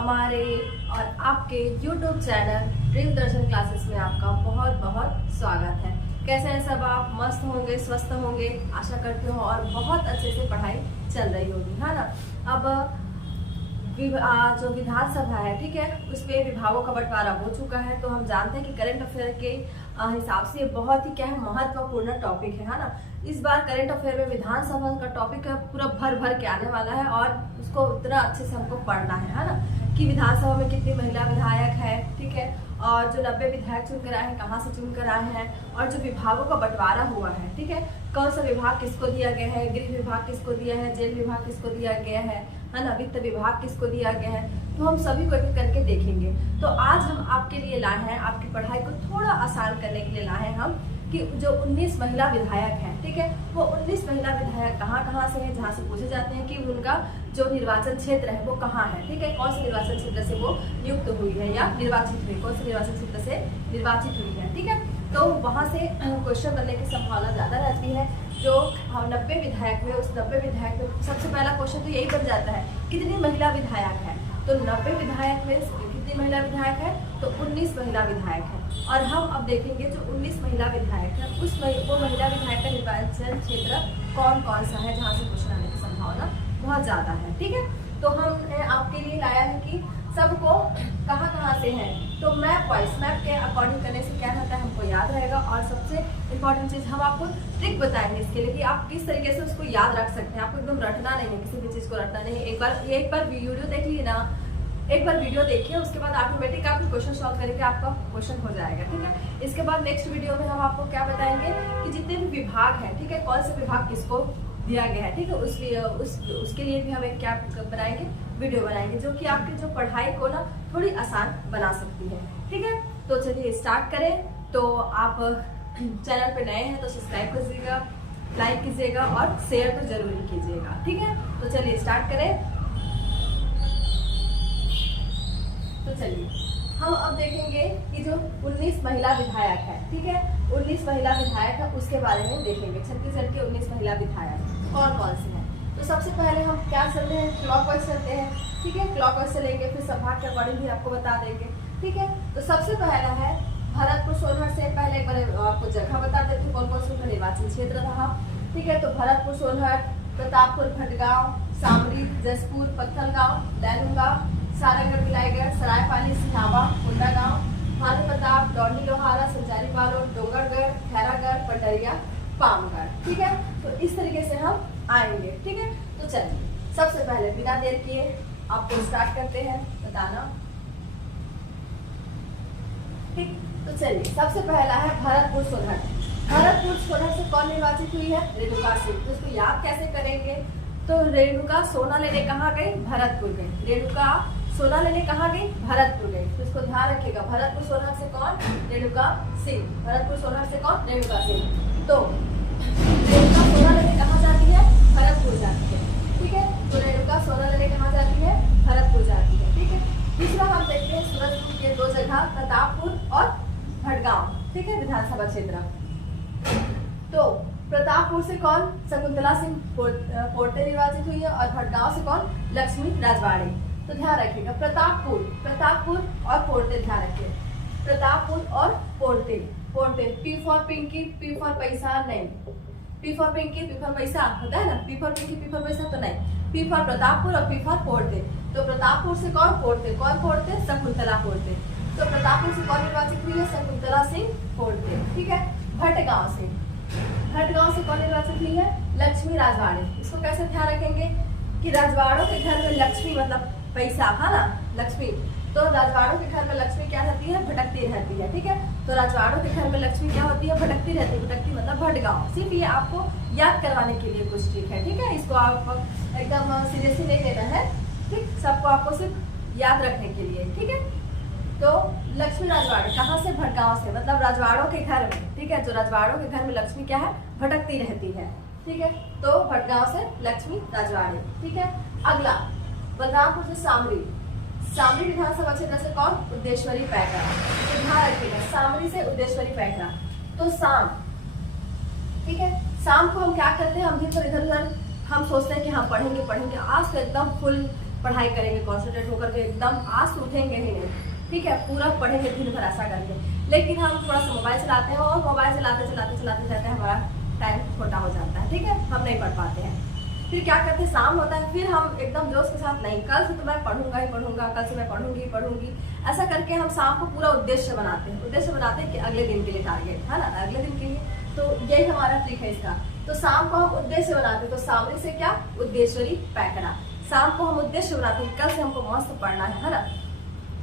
हमारे और आपके YouTube चैनल ड्रीम दर्शन क्लासेस में आपका बहुत बहुत स्वागत है। कैसे हैं सब आप? मस्त होंगे, स्वस्थ होंगे, आशा करते हो, और बहुत अच्छे से पढ़ाई चल रही होगी, है ना। अब जो विधानसभा है, ठीक है, उसमें विभागों का बंटवारा हो चुका है। तो हम जानते हैं कि करंट अफेयर के हिसाब से बहुत ही क्या है, महत्वपूर्ण टॉपिक है ना। इस बार करंट अफेयर में विधानसभा का टॉपिक पूरा भर भर के आने वाला है और उसको उतना अच्छे से हमको पढ़ना है ना, कि विधानसभा में कितनी महिला विधायक है, ठीक है, और जो 90 विधायक चुनकर आए हैं कहाँ से चुनकर आए हैं, और जो विभागों का बंटवारा हुआ है, ठीक है, कौन सा विभाग किसको दिया गया है, गृह विभाग किसको दिया है, जेल विभाग किसको दिया गया है ना, वित्त विभाग किसको दिया गया है, तो हम सभी को एक करके देखेंगे। तो आज हम आपके लिए लाए हैं, आपकी पढ़ाई को थोड़ा आसान करने के लिए लाए हैं हम, कि जो 19 महिला विधायक हैं, ठीक है, वो 19 महिला विधायक कहाँ से हैं, जहाँ से पूछे जाते हैं कि उनका जो निर्वाचन क्षेत्र है वो कहाँ है, ठीक है, कौन से निर्वाचन क्षेत्र से वो नियुक्त हुई है या निर्वाचित हुई, कौन से निर्वाचन क्षेत्र से निर्वाचित हुई है, ठीक है। तो वहाँ से क्वेश्चन बनने की संभावना ज़्यादा रहती है। जो हम 90 विधायक में, उस 90 विधायक में सबसे पहला क्वेश्चन तो यही बन जाता है, कितनी महिला विधायक है। तो 90 विधायक में कितनी महिला विधायक है, तो 19 महिला विधायक है। और हम अब देखेंगे जो 19 महिला विधायक है, वो महिला विधायक का निर्वाचन क्षेत्र कौन कौन सा है, जहाँ से क्वेश्चन आने की संभावना बहुत ज़्यादा है, ठीक है। तो हमने आपके लिए लाया है कि सबको कहाँ से है, तो मैप वाइज, मैप के अकॉर्डिंग करने से क्या होता है, हमको याद रहेगा। और सबसे इम्पोर्टेंट चीज़ हम आपको ट्रिक बताएंगे इसके लिए, कि आप किस तरीके से उसको याद रख सकते हैं। आपको एकदम रटना नहीं है, किसी भी चीज़ को रटना नहीं है। एक बार वीडियो देख लीजिए ना, एक बार वीडियो देखिए, उसके बाद ऑटोमेटिक आप क्वेश्चन सॉल्व करेंगे, आपका क्वेश्चन हो जाएगा, ठीक है। इसके बाद नेक्स्ट वीडियो में हम आपको क्या बताएंगे कि जितने भी विभाग हैं, ठीक है, कौन से विभाग किसको दिया गया है, ठीक है, उसके लिए भी हम एक क्या बनाएंगे, वीडियो बनाएंगे, जो कि आपकी जो पढ़ाई को ना थोड़ी आसान बना सकती है, ठीक है। तो चलिए स्टार्ट करें। तो आप चैनल पे नए हैं तो सब्सक्राइब कीजिएगा, लाइक कीजिएगा और शेयर तो जरूर कीजिएगा, ठीक है। तो चलिए स्टार्ट करें। तो चलिए हम अब देखेंगे कि जो 19 महिला विधायक है, ठीक है, 19 महिला विधायक है, उसके बारे में देखेंगे। छत्तीसगढ़ के 19 महिला विधायक कौन कौन से हैं। तो सबसे पहले हम क्या चलते हैं, क्लॉकवाइज चलते हैं, ठीक है, क्लॉकवाइज चलेंगे, फिर संभाग के अकॉर्डिंग भी आपको बता देंगे, ठीक है। तो सबसे पहला है भरतपुर सोनहट से। पहले एक बार आपको जगह बता देती हूँ, कौन कौन से उनका निर्वाचन क्षेत्र रहा, ठीक है। तो भरतपुर सोनहट, प्रतापपुर भटगांव, सामरी, जसपुर, पत्थलगांव, लैलूंगा, सारंगढ़, बिलाईगढ़, सरायपाली, सिहावा, कोंडागांव, भानु प्रताप, डौंडी लोहारा, संचारी बालोद, डोंगरगढ़, खैरागढ़, पटरिया, पामगढ़, ठीक है। तो इस तरीके से हम आएंगे, ठीक है। तो चलिए सबसे पहले बिना देर किए आपको स्टार्ट करते हैं बताना, ठीक। तो चलिए सबसे पहला है भरतपुर सोनहट। भरतपुर सोनहट से कौन निर्वाचित हुई है, रेणुका सिंह। तो इसको याद कैसे करेंगे, तो रेणुका सोना लेने कहाँ गई, भरतपुर गई। रेणुका सोना लेने कहाँ गई, भरतपुर गई। तो इसको ध्यान रखिएगा, भरतपुर सोनहट से कौन, रेणुका सिंह। भरतपुर सोनहट से कौन, रेणुका सिंह। तो रेणुका सोना लेने कहाँ जाती है, भरतपुर जाती है, ठीक है। तो रेणुका सोना लेने कहाँ जाती है, भरतपुर जाती है, ठीक है। तीसरा हम देखते हैं सूरजपुर के दो जगह, प्रतापपुर और भटगांव, ठीक है, विधानसभा क्षेत्र। तो प्रतापपुर से कौन, शकुंतला सिंह पोर्ते निर्वाचित हुई है, और भटगांव से कौन, लक्ष्मी राजवाड़े। तो ध्यान रखिएगा, प्रतापपुर और पोर्ते, ध्यान रखिए, प्रतापपुर और पोर्ते। P for Pinky, P for पैसा नहीं, P for Pinky, P for पैसा होता है ना, P for Pinky, P for पैसा तो नहीं, पी फॉर प्रतापपुर और पी फॉर पोर्ते। तो प्रतापपुर से कौन, पोर्ते, कौन पोर्ते, शकुंतला पोर्ते। तो प्रतापपुर से कौन निर्वाचित हुई है, शकुंतला सिंह पोर्ते, ठीक है। भटगांव से कौन निर्वाचित हुई है, लक्ष्मी राजवाड़े। इसको कैसे ध्यान रखेंगे कि राजवाड़ों के घर में लक्ष्मी मतलब पैसा, है ना, लक्ष्मी। तो राजवाड़ों के घर में लक्ष्मी क्या रहती है, भटकती रहती है, ठीक है। तो राजवाड़ों के घर में लक्ष्मी क्या होती है, भटकती रहती है। भटकती मतलब भटगांव। सिर्फ ये आपको याद करवाने के लिए कुछ ट्रिक है, ठीक है। इसको आप एकदम सीरियसली नहीं लेना है, ठीक, सबको आपको सिर्फ याद रखने के लिए, ठीक है। तो लक्ष्मी राजवाड़े कहाँ से, भटगांव से, मतलब राजवाड़ों के घर में, ठीक है। जो राजवाड़ों के घर में लक्ष्मी क्या है, भटकती रहती है, ठीक है। तो भटगांव से लक्ष्मी राजवाड़े, ठीक है। अगला बलरामपुर से सामरी विधानसभा क्षेत्र से कौन, उद्देश्वरी पैकरा। तो ध्यान रखिएगा, सामरी से उद्देश्वरी पैकरा। तो शाम, ठीक है, शाम को हम क्या करते हैं, हम दिन भर इधर उधर हम सोचते हैं कि हम पढ़ेंगे, आज तो एकदम फुल पढ़ाई करेंगे कॉन्सेंट्रेट होकर के, एकदम आज उठेंगे ही नहीं, ठीक है, पूरा पढ़ेंगे दिन भर ऐसा करके। लेकिन हम थोड़ा सा मोबाइल चलाते हैं और मोबाइल चलाते चलाते चलाते चलाते हमारा टाइम छोटा हो जाता है, ठीक है, हम नहीं पढ़ पाते हैं। फिर क्या करते हैं, शाम होता है, फिर हम एकदम जोश के साथ नहीं, कल से तो मैं पढ़ूंगा ही पढ़ूंगा, कल से मैं पढ़ूंगी पढ़ूंगी, ऐसा करके हम शाम को पूरा उद्देश्य बनाते हैं कि अगले दिन के लिए टारगेट है ना, अगले दिन के लिए। तो यही हमारा ट्रिक है इसका। तो शाम को हम उद्देश्य बनाते हैं, तो सामने से क्या, उद्देश्वरी पैकरा। शाम को हम उद्देश्य बनाते हैं, कल से हमको मस्त पढ़ना है ना,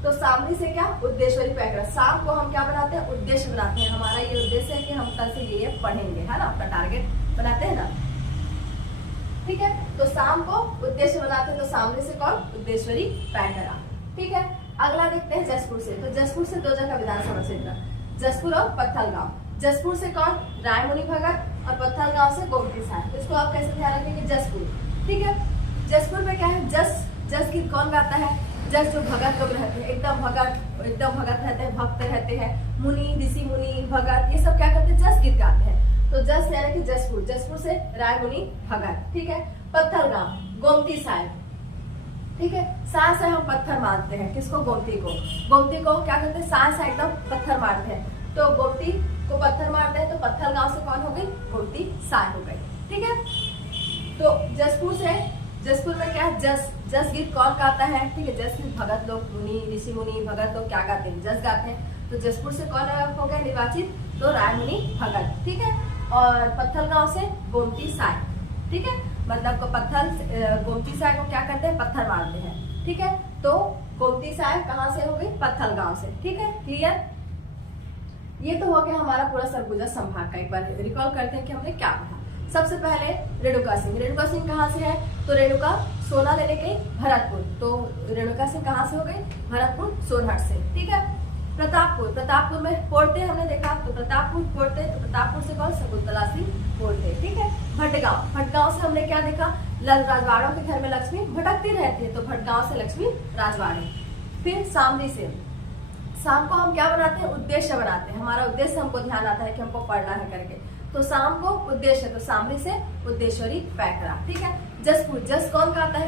तो सामने से क्या, उद्देश्वरी पैकरा। शाम को हम क्या बनाते हैं, उद्देश्य बनाते हैं, हमारा ये उद्देश्य है कि हम कल से ये पढ़ेंगे, है ना, अपना टारगेट बनाते हैं ना, ठीक है। तो शाम को उद्देश्य बनाते हैं, तो सामने से कौन, उद्देश्वरी पैकरा, ठीक है। अगला देखते हैं जसपुर से। तो जसपुर से 2 जगह विधानसभा क्षेत्र, जसपुर और पत्थलगांव। जसपुर से कौन, रायमुनि भगत, और पत्थलगांव से गोमती साहब। इसको आप कैसे ध्यान रखेंगे, जसपुर, ठीक है। जसपुर में क्या है, जस गीत कौन गाता है, जस जो भगत लोग रहते हैं, एकदम भगत रहते हैं, भक्त रहते हैं, मुनि, ऋषि मुनि, भगत, ये सब क्या करते हैं, जस गीत गाते हैं। तो जस यानी कि जसपुर, जसपुर से रायमुनि भगत, ठीक है। पत्थलगांव, गोमती साहब, ठीक है। सांस है, हम पत्थर मारते हैं, किसको, गोमती को। गोमती को क्या करते हैं, सांस है, एकदम पत्थर मारते हैं, तो गोमती को पत्थर मारते हैं, तो पत्थलगांव से कौन हो गई, गोमती साहब हो गई, ठीक है। तो जसपुर में क्या है, जस गीत कौन गाता है, ठीक है, जस गीत भगत लोग, मुनि, ऋषि मुनि, भगत लोग क्या गाते हैं, जस गाते हैं। तो जसपुर से कौन हो गया निर्वाचित, तो रायमुनि भगत, ठीक है। और पत्थलगांव से गोमती साहब, ठीक है, मतलब को गोमती साहब को क्या करते हैं, पत्थर मारते हैं, ठीक है। तो गोमती साहब कहाँ से हो गई, पत्थलगांव से, ठीक है, क्लियर। ये तो हो गया हमारा पूरा सरगुजा संभाग का। एक बार रिकॉल करते हैं कि हमने क्या पढ़ा। सबसे पहले रेणुका सिंह कहाँ से है, तो रेणुका सोना लेने गई भरतपुर, तो रेणुका सिंह कहाँ से हो गई, भरतपुर सोनहट से, ठीक है। प्रतापपुर में पोर्टे हमने देखा, तो प्रतापपुर पोर्टे, तो प्रतापपुर से कौन, शकुंतला सिंह पोर्टे, ठीक है। भटगांव से हमने क्या देखा, राजवाड़ों के घर में लक्ष्मी भटकती रहती है, तो भटगांव से लक्ष्मी राजवाड़ी। फिर शामली से, शाम को हम क्या बनाते हैं, उद्देश्य बनाते हैं, हमारा उद्देश्य हमको ध्यान आता है कि हमको पढ़ना है करके, तो शाम को उद्देश्य, तो शामली से उद्देश्वरी पैकरा, ठीक है। जसपुर, जस कौन गाता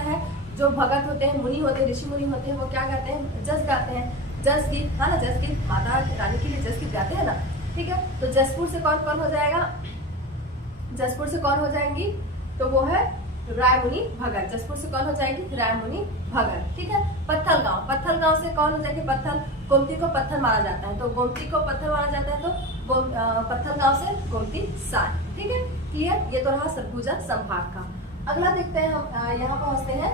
है, जो भगत होते हैं, मुनि होते हैं, ऋषि मुनि होते हैं, वो क्या गाते हैं, जस गाते हैं, जस गीत, है ना, जस गीत माता रानी के लिए जस गीत गाते हैं ना, ठीक है। तो जसपुर से कौन कौन हो जाएगा, जसपुर से कौन हो जाएंगी, तो वो है रायमुनि भगत, जसपुर से कौन हो जाएगी, रायमुनि भगत, ठीक है। पत्थलगांव से कौन हो जाएगी, गोमती को पत्थर मारा जाता है, तो गोमती को पत्थर मारा जाता है, तो पत्थलगांव से गोमती साहब, ठीक है, क्लियर। ये तो रहा सरगुजा संभाग का। अगला देखते हैं हम, यहाँ पहुंचते हैं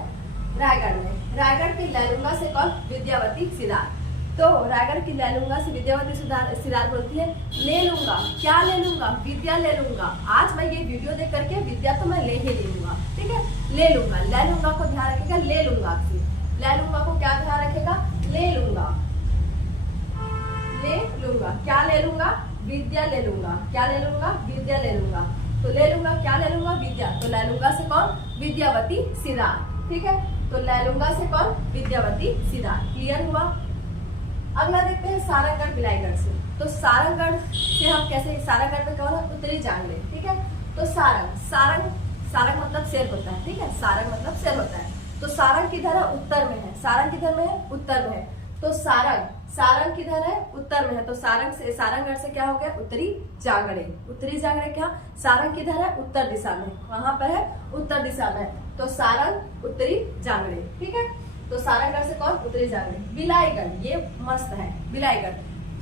रायगढ़ में। रायगढ़ के लैलूंगा से कौन, विद्यावती सिदार। तो रायगढ़ की लैलूंगा से विद्यावती सिदार बोलती है, ले लूंगा, क्या ले लूंगा, विद्या ले लूंगा। आज मैं ये वीडियो देख करके विद्या तो मैं ले ही लूंगा, ठीक है, ले लूंगा। लैलूंगा को ध्यान रखेगा, ले लूंगा से, लैलूंगा को क्या ध्यान रखेगा, ले लूंगा, क्या ले लूंगा, विद्या ले लूंगा, क्या ले लूंगा, विद्या ले लूंगा। तो ले लूंगा, क्या ले लूंगा, विद्या, तो लैलूंगा से कौन, विद्यावती सिदार, ठीक है। तो लैलूंगा से कौन, विद्यावती सिदार, क्लियर हुआ। अगला देखते हैं सारंगगढ़ बिलाईगढ़ से। तो सारंगगढ़ से हम कैसे, सारंगगढ़ में कौन है, उत्तरी जांगले, ठीक है। तो सारंग मतलब शेर होता है, ठीक है, सारंग मतलब शेर होता है। तो सारंग किधर है, उत्तर में है, सारंग किधर में है, उत्तर में है। तो सारंग किधर है, उत्तर में है, तो सारंगगढ़ से क्या हो गया, उत्तरी जांगड़े क्या, सारंग किधर है, उत्तर दिशा में, वहां पर है, उत्तर दिशा में, तो सारंग उत्तरी जांगड़े, ठीक है। तो सारंगगढ़ से कौन, उत्तरी जांगड़े। बिलाईगढ़, ये मस्त है, बिलाईगढ़,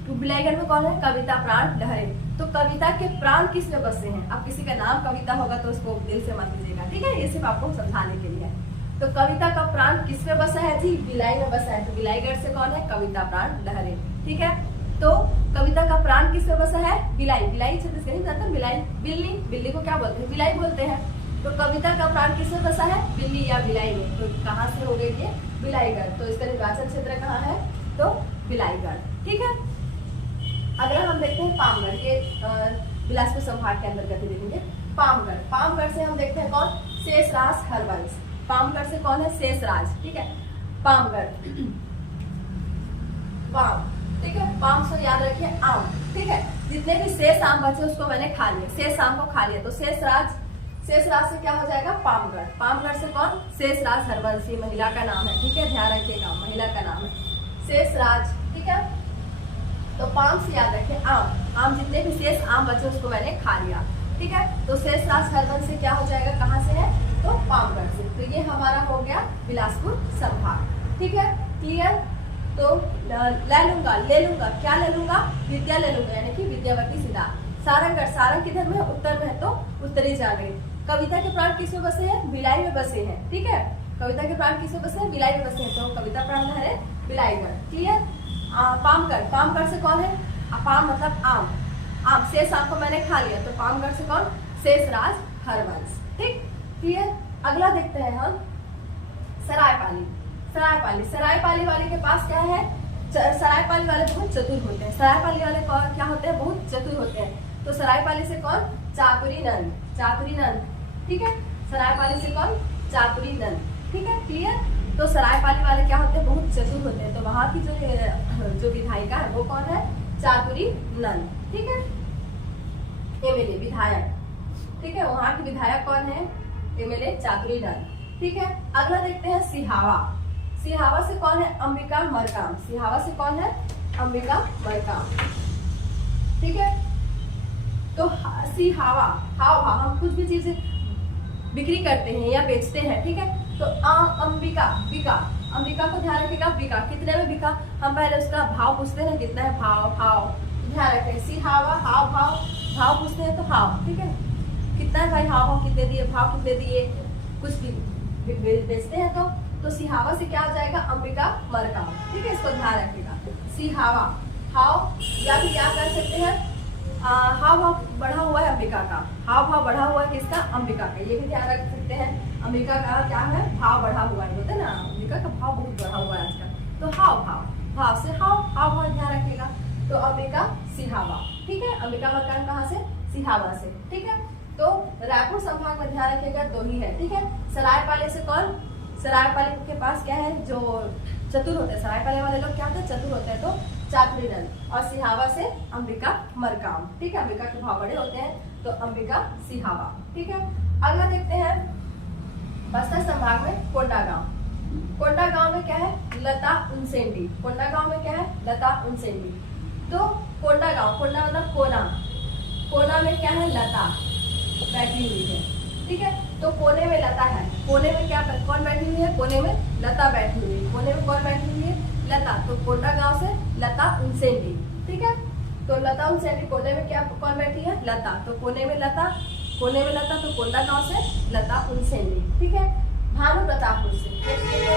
तो बिलाईगढ़ में कौन है, कविता प्राण लहरे। तो कविता के प्राण किस में बसे हैं, अब किसी का नाम कविता होगा तो उसको दिल से मत लीजिएगा, ठीक है, ये सिर्फ आपको समझाने के लिए। तो कविता का प्राण किस में बसा है जी, बिलाई में बसा है, तो बिलाईगढ़ से कौन है, कविता प्राण लहरे, ठीक है। तो कविता का प्राण किस में बसा है, बिलाई छत्तीसगढ़ी बिलाई, बिल्ली को क्या बोलते हैं, बिलाई बोलते हैं। तो कविता का प्राण किस में बसा है, बिल्ली या बिलाई में, तो कहाँ से हो गई ये, बिलाईगढ़। तो इसका निर्वाचन क्षेत्र कहाँ है, तो बिलाईगढ़, ठीक है। अगला हम देखते हैं पामगढ़, ये बिलासपुर संभाग के अंतर्गत देखेंगे। पामगढ़ से हम देखते हैं कौन, शेषराज हरवंश। पामगढ़ से कौन है, शेषराज, ठीक है। पामगढ़, पाम, ठीक है, पाम से याद रखिए आम, ठीक है। जितने भी शेष आम बचे उसको मैंने खा लिया, शेष आम को खा लिया, तो शेषराज शेषराज से क्या हो जाएगा पामगढ़, पामगढ़ से कौन शेषराज हरवंशी महिला का नाम है, ठीक है ध्यान रखिएगा महिला का नाम है शेषराज, ठीक है। तो पाम से याद रखें आम, आम जितने भी शेष आम बचे उसको मैंने खा लिया, ठीक है। तो शेषराज हरवंश से क्या हो जाएगा कहाँ से है तो पामगढ़ से। तो ये हमारा हो गया बिलासपुर संभाग, ठीक है क्लियर। तो ले लूंगा क्या ले लूंगा विद्या ले लूंगा यानी कि विद्यावती सीधा। सारंगगढ़, सारंग किधर में है उत्तर में है तो उत्तरी जागृत। कविता के प्राण किस में बसे हैं भिलाई में बसे हैं, ठीक है कविता के प्राण किस में बसे हैं भिलाई में बसे हैं, तो कविता प्राण है भिलाईगढ़, क्लियर। पामगढ़, पामगढ़ से कौन है पाम मतलब आम, आम शेष आम को मैंने खा लिया तो पामगढ़ से कौन शेषराज हरवंश, ठीक क्लियर। अगला देखते हैं हम सरायपाली, सरायपाली, सरायपाली वाले के पास क्या है सरायपाली वाले बहुत चतुर होते हैं, सरायपाली वाले कौन क्या होते हैं बहुत चतुर होते हैं। तो सरायपाली से कौन चाकुरी नंद, चाकुरी नंद, ठीक है सरायपाली से कौन चाकुरी नंद, ठीक है क्लियर। तो सरायपाली वाले क्या होते हैं बहुत चतुर होते हैं, तो वहां की जो विधायिका है वो कौन है चाकुरी नंद, ठीक है एमएलए विधायक, ठीक है वहां की विधायक कौन है एमएलए चाकुरी नंद, ठीक है। अगला देखते हैं सिहावा, सिहावा से कौन है अंबिका मरकाम, सिहावा से कौन है अंबिका मरकाम, ठीक है। तो सिहावा हाव भाव हम कुछ भी चीज बिक्री करते हैं या बेचते हैं, ठीक है। तो अंबिका बिका, अंबिका को ध्यान रखिएगा बिका कितने में बिका, हम पहले उसका भाव पूछते हैं कितना है भाव, भाव ध्यान रखें सिहावा हाव भाव, भाव पूछते हैं तो हाव, ठीक है कितना है भाई हाव भाव कितने दिए, भाव कितने दिए, कुछ भी बेचते हैं तो सिहावा से क्या हो जाएगा अंबिका मरकाम, ठीक है इसको ध्यान रखिएगा सिहावा हाव, या फिर क्या कर सकते हैं हाव भाव बढ़ा हुआ है अंबिका का, हाव भाव बढ़ा हुआ है किसका अंबिका का, ये भी ध्यान रख सकते हैं अंबिका का क्या है भाव बढ़ा हुआ है, होता है ना अंबिका का भाव बहुत बढ़ा हुआ है आजकल, तो हाव भाव, भाव से हाव, हाव भाव ध्यान रखिएगा। तो अंबिका सिहावा, ठीक है अंबिका मरकाम कहाँ से सिहावा से, ठीक है। तो रायपुर संभाग में ध्यान रखिएगा दो ही है, ठीक है। सरायपाली से कौन सरायपाली के पास क्या है जो चतुर होते हैं, सरायपाली वाले लोग क्या होते हैं चतुर होते हैं, तो चाकुरी नंद, और सिहावा से अंबिका मरकाम, ठीक है अंबिका के भाव बड़े होते हैं तो अंबिका सिहावा, ठीक है। अगला देखते हैं बस्तर संभाग में कोंडागांव, कोंडागांव में क्या है लता उनसेंडी, कोंडागांव में क्या है लता उनसेंडी। तो कोंडागांव, कोंडा मतलब कोना, कोना में क्या है लता बैठी हुई है, ठीक है। तो कोने में लता है, कोने में क्या कौन बैठी हुई है कोने में लता बैठी हुई है, कोने में कौन बैठी हुई है लता, तो कोंडागांव से लता उनसेंडी, ठीक है। तो लता उनसेंडी कोने में क्या कौन बैठी है लता, तो कोने में लता, कोने में लता तो कोंडागांव से लता उनसेंडी, ठीक है। भानु प्रतापपुर से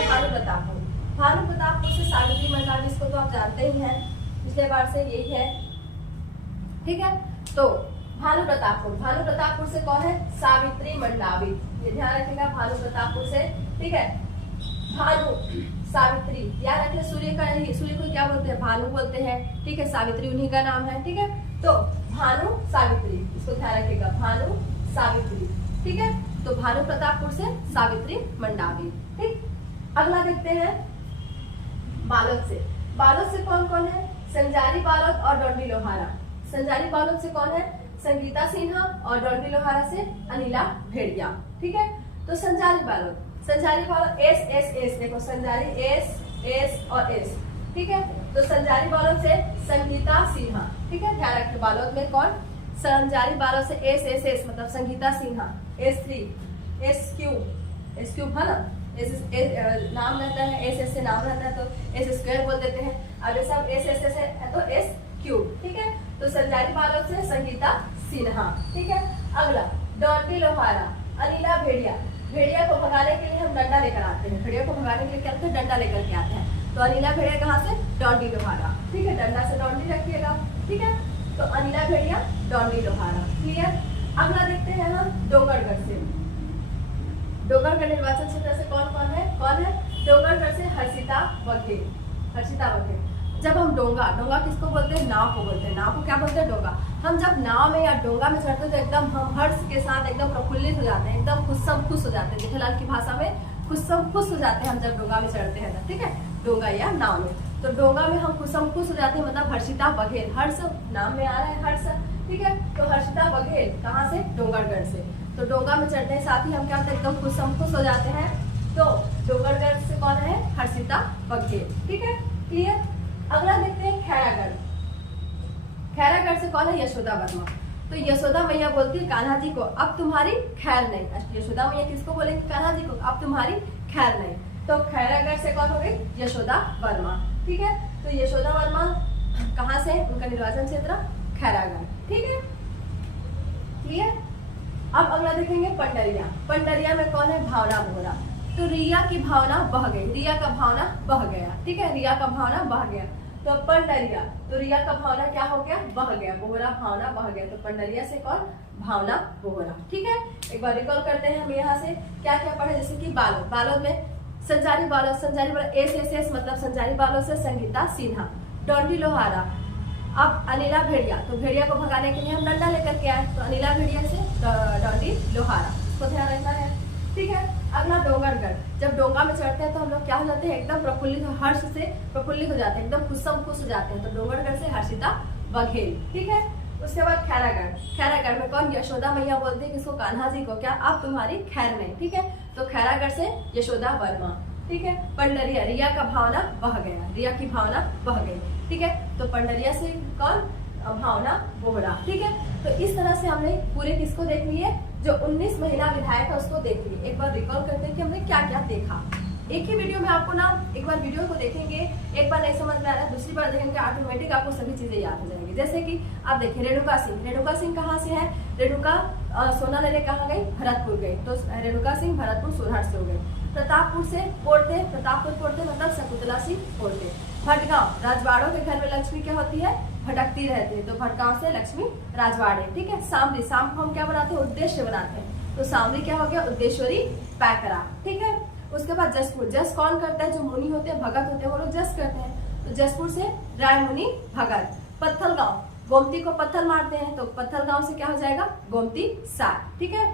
भानु प्रतापपुर, भानु प्रतापपुर से सावित्री मंडावी, इसको तो आप जानते ही हैं पिछले बार से यही है, ठीक है। तो भानु प्रतापपुर, भानु प्रतापपुर से कौन है सावित्री मंडावी, ये ध्यान रखिएगा भानु प्रतापपुर से, ठीक है। भानु सावित्री याद रखिए, सूर्य का सूर्य को क्या बोलते हैं भानु बोलते हैं, ठीक है सावित्री उन्हीं का नाम है, ठीक है। तो भानु सावित्री इसको ध्यान रखिएगा भानु सावित्री, ठीक है। तो भानु प्रतापपुर से सावित्री मंडावी, ठीक। अगला देखते हैं बालोद से, बालोद से कौन कौन है संजारी बालोद और डोंडी लोहारा, संजारी बालोद से कौन है संगीता सिन्हा और डोंडी लोहारा से अनिला भेड़िया, ठीक है। तो Sanjari Balod, Sanjari Balod S S S, देखो संजारी एस एस और एस, ठीक है। तो संजारी बालोद से संगीता सिन्हा, ठीक है ध्यान रखिए बालोद में कौन संजारी बालोद से एस एस एस मतलब Sangeeta Sinha, S3 S Q है ना, नाम रहता है एस एस से नाम रहता है तो एस स्क्वायर बोल देते हैं, अब ये सब एस एस है तो एस क्यूब, ठीक है। तो संजारी बालोद से संगीता सिन्हा, ठीक है। अगला डोंडी लोहारा अनिला भेड़िया, भेड़िया को भगाने के लिए हम डंडा लेकर आते हैं, भेड़िया को भगाने के लिए क्या करते हैं डंडा लेकर के आते हैं, तो अनिला भेड़िया कहाँ से डोंडी लोहारा, ठीक है डंडा से डोंडी रखिएगा, ठीक है। तो अनिला भेड़िया डोंडी लोहारा, क्लियर। अगला देखते हैं हम डोंगरगढ़ से, डोंगरगढ़ निर्वाचन क्षेत्र से कौन कौन है डोंगरगढ़ से हर्षिता बघेल, हर्षिता बघेल। जब हम डोंगा, डोंगा किसको बोलते हैं नाव को बोलते हैं, नाव को क्या बोलते हैं डोंगा। हम जब नाव में या डोंगा में चढ़ते हैं तो एकदम हम हर्ष के साथ एकदम प्रफुल्लित हो जाते हैं, एकदम खुश हो जाते हैं, जेठालाल की भाषा में खुश हो जाते हैं हम जब डोंगा में चढ़ते हैं, ठीक है डोंगा या नाव में। तो डोंगा में हम खुश हो जाते हैं मतलब हर्षिता बघेल, हर्ष नाम में आ रहा है हर्ष, ठीक है। तो हर्षिता बघेल कहाँ से डोंगरगढ़ से, तो डोंगा में चढ़ने के साथ ही हम क्या होते हैं, एकदम खुश हो जाते हैं। तो डोंगरगढ़ से कौन है, हर्षिता बघेल। ठीक है, क्लियर। अगला देखते हैं खैरागढ़। खैरागढ़ से कौन है, यशोदा वर्मा। तो यशोदा मैया बोलती है कान्हा जी को, अब तुम्हारी खैर नहीं। यशोदा मैया किसको बोलेंगे, कान्हा जी को, अब तुम्हारी खैर नहीं। तो खैरागढ़ से कौन हो गई, यशोदा वर्मा। ठीक है, तो यशोदा वर्मा कहाँ से, उनका निर्वाचन क्षेत्र खैरागढ़। ठीक है, क्लियर। अब अगला देखेंगे पंडरिया। पंडरिया में कौन है, भावना बोहरा। तो रिया की भावना बह गई, रिया का भावना बह गया। ठीक है, रिया का भावना बह गया। तो पंडरिया, तो रिया का भावना क्या हो गया, बह गया। बोहरा भावना बह गया, तो पंडरिया से कौन, भावना बोहरा। ठीक है, एक बार रिकॉल करते हैं हम यहाँ से क्या क्या पढ़े। जैसे कि बालोद, बालोद में संचारी बालोद, संचारी बालोद एस मतलब संचारी बालोद से संगीता सिन्हा। डोंडी लोहारा, अब अनिला भेड़िया, तो भेड़िया को भगाने के लिए हम डंडा लेकर के आए, तो अनिला भेड़िया से डोंडी लोहारा, इसको ध्यान रखना है। ठीक है, अगला डोंगरगढ़। जब डोंगा में चढ़ते हैं तो हम लोग क्या हो जाते हैं, एकदम प्रफुल्लित, हर्ष से प्रफुल्लित हो जाते हैं, एकदम खुश हो जाते हैं। तो डोंगरगढ़ से हर्षिता बघेल। ठीक है, उसके बाद खैरागढ़। खैरागढ़ में कौन, यशोदा मैया बोलती है किसको, कान्हा जी को, क्या अब तुम्हारी खैर नहीं। ठीक है, तो खैरागढ़ से यशोदा वर्मा। ठीक है, पंडरिया, रिया का भावना बह गया, रिया की भावना बह गई। ठीक है, तो पंडरिया से कौन, भावना बोहरा। ठीक है, तो इस तरह से हमने पूरे किसको देख लिए, जो 19 महिला विधायक है उसको देख लिए। एक बार रिकॉल करते हैं कि हमने क्या क्या देखा। एक ही वीडियो में आपको ना, एक बार वीडियो को देखेंगे, एक बार नहीं समझ में आ रहा है, दूसरी बार देखेंगे, ऑटोमेटिक आपको सभी चीजें याद हो जाएंगी। जैसे कि आप देखिए रेणुका सिंह। रेणुका सिंह कहाँ से है, रेणुका सोना लेने कहाँ गई, भरतपुर गई, तो रेणुका सिंह भरतपुर सोरहट से हो गई। प्रतापपुर से पोड़ते, प्रतापपुर पोड़ते मतलब शकुंतला सिंह पोड़ते। भटगांव, राजवाड़ों के घर में लक्ष्मी क्या होती है, भटकती रहती है, तो भटगांव से लक्ष्मी राजवाड़े। ठीक है, सामरी, शाम को हम क्या बनाते हैं, उद्देश्य बनाते हैं, तो सामरी क्या हो गया, उद्देश्वरी पैकरा। ठीक है, उसके बाद जसपुर। जस कौन करता है, जो मुनि होते हैं, भगत होते हैं, वो लोग जस करते हैं, तो जसपुर से राय मुनि भगत। पत्थलगांव, गोमती को पत्थर मारते हैं, तो पत्थलगांव से क्या हो जाएगा, गोमती सार। ठीक है,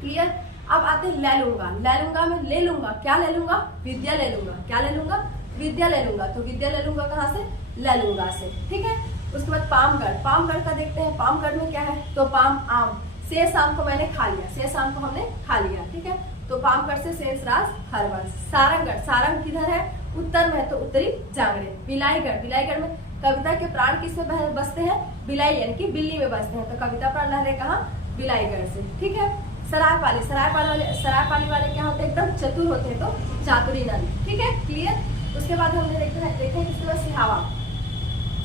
क्लियर। अब आते हैं लैलूंगा। लैलूंगा में ले लूंगा, क्या ले लूंगा, विद्या ले लूंगा, क्या ले लूंगा, विद्या ले लूंगा, तो विद्या ले लूंगा कहाँ से, लैलूंगा से। ठीक है, उसके बाद पामगढ़। पामगढ़ का देखते हैं, पामगढ़ में क्या है, तो पाम आम, शेष आम को मैंने खा लिया, शेष आम को हमने खा लिया। ठीक है, तो पामगढ़ से शेष राज हरवंश। सारंगगढ़, सारंग किधर है, उत्तर में है, तो उत्तरी जांगड़े। बिलाईगढ़, बिलाईगढ़ में कविता के प्राण किसमें बसते हैं, बिलाई यानी कि बिल्ली में बसते हैं, तो कविता प्राण लहरे कहाँ, बिलाईगढ़ से। ठीक है, सरायपाली, सरायपाली वाले क्या होते हैं, एकदम चतुर होते हैं, तो चातुरी नंद। ठीक है, क्लियर। उसके बाद हमने देखे किसके बाद, सिहावा।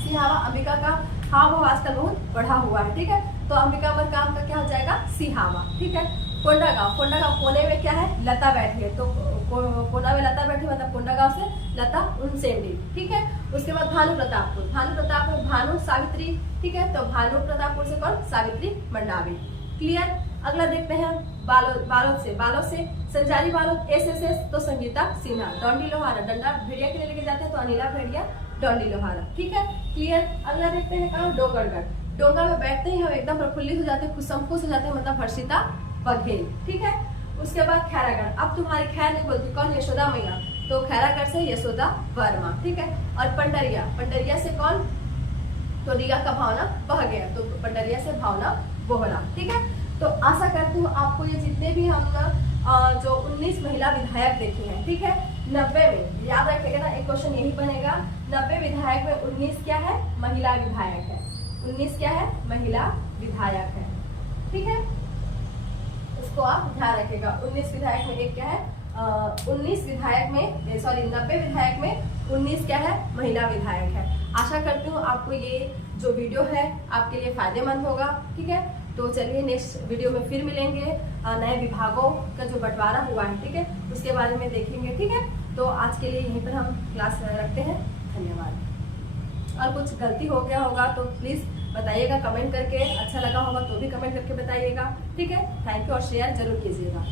सिहावा अंबिका का हाव भाव आजकल बहुत बढ़ा हुआ है। ठीक है, तो अंबिका पर काम का क्या हो जाएगा, सिहावा। ठीक है, कोंडागांव। कोंडागांव कोने में क्या है, लता बैठी है, तो कोना में लता बैठी मतलब कोंडागांव से लता उनसेंडी। ठीक है, उसके बाद भानु प्रतापपुर। भानु प्रतापपुर, भानु सावित्री। ठीक है, तो भानु प्रतापपुर से कौन, सावित्री मंडावी। क्लियर। अगला देखते हैं बालोद। बालोद से, बालोद से संचारी बालोद एस तो संगीता सिन्हा। डोंडी लोहारा, डंडा भेड़िया के लिए लेके जाते हैं, तो अनिला भेड़िया, डोंडी लोहारा। ठीक है, क्लियर। अगला देखते हैं कहाँ, डोंगरगढ़। डोंगा में बैठते ही हम एकदम प्रफुल्लित हो जाते हैं, खुश हो जाते हैं, मतलब हर्षिता बघेल। ठीक है, उसके बाद खैरागढ़। अब तुम्हारी खैर नहीं बोलती, कौन, यशोदा मैया, तो खैरागढ़ से यशोदा वर्मा। ठीक है, और पंडरिया, पंडरिया से कौन, तो रिया का भावना बह गया, तो पंडरिया से भावना बोहरा। ठीक है, तो आशा करती हूँ आपको ये जितने भी हम जो 19 महिला विधायक देखे हैं। ठीक है, 90 में याद रखिएगा ना, एक क्वेश्चन यही बनेगा, 90 विधायक में 19 क्या है, महिला विधायक है। 19 क्या है, महिला विधायक है। ठीक है, इसको आप ध्यान रखिएगा। 19 विधायक में एक क्या है, 19 विधायक में, सॉरी 90 विधायक में 19 क्या है, महिला विधायक है। आशा करती हूँ आपको ये जो वीडियो है आपके लिए फायदेमंद होगा। ठीक है, तो चलिए नेक्स्ट वीडियो में फिर मिलेंगे, नए विभागों का जो बंटवारा हुआ है, ठीक है, उसके बारे में देखेंगे। ठीक है, तो आज के लिए यहीं पर हम क्लास रखते हैं। धन्यवाद। और कुछ गलती हो गया होगा तो प्लीज बताइएगा कमेंट करके, अच्छा लगा होगा तो भी कमेंट करके बताइएगा। ठीक है, थैंक यू, और शेयर जरूर कीजिएगा।